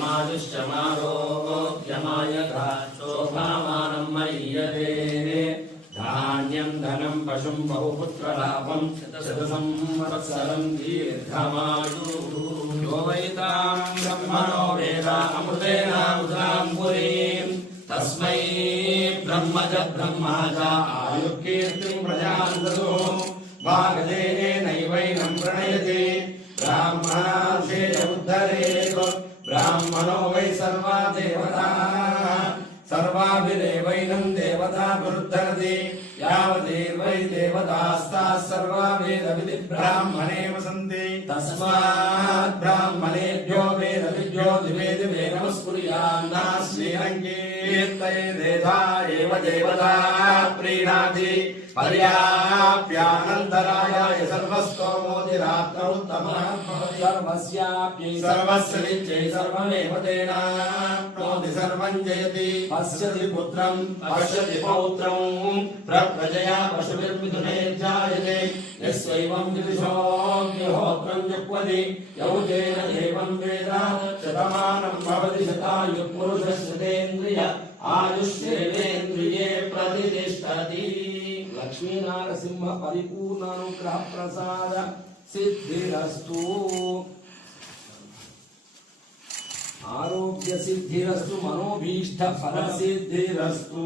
समायुष्यमारोग्यमायथा शोभामानं मय्यते धान्यं धनं पशुं बहुपुत्रलाभं शतसंवत्सरं दीर्घमायुः यो वैतां ब्रह्मणो वेद अमृतेन उदां पुरीं तस्मै ब्रह्मज ब्रह्मा च आयुर्कीर्तिं प्रजां ददो भागदेनैवैनं प्रणयते ब्राह्मणार्षेय उद्धरेत् ब्राह्मणो वै सर्वा देवताः सर्वाभिरेवैनं देवताभिरुद्धरति यावदेवै देवतास्ताः सर्वा वेदविधि ब्राह्मणे वसन्ति तस्मात् ब्राह्मणेभ्यो वेदविद्यो दिवे दिवे नमस्कुर्यान्ना श्रीरङ्गीर्तयेदेधा एव देवता प्रीणाति पर्याप्यानन्तरायाय सर्वस्तोमोदिरात्रोत्तमः सर्वस्याप्यै सर्वस्य सर्वमेव तेनाप्नोति सर्वं जयति पश्यति पुत्रं पश्यति पौत्रं प्रजया पशुभिर्मिथुने जायते यस्यैवं विदिशोऽग्निहोत्रं जुह्वति यौतेन देवं वेद शतमानं भवति शतायुः पुरुषस्यतेन्द्रिय आयुष्येवेन्द्रिये प्रतिष्ठति लक्ष्मी नारसिंह परिपूर्ण अनुग्रह प्रसाद सिद्धिरस्तु आरोग्य सिद्धिरस्तु मनोभीष्ट फल सिद्धिरस्तु।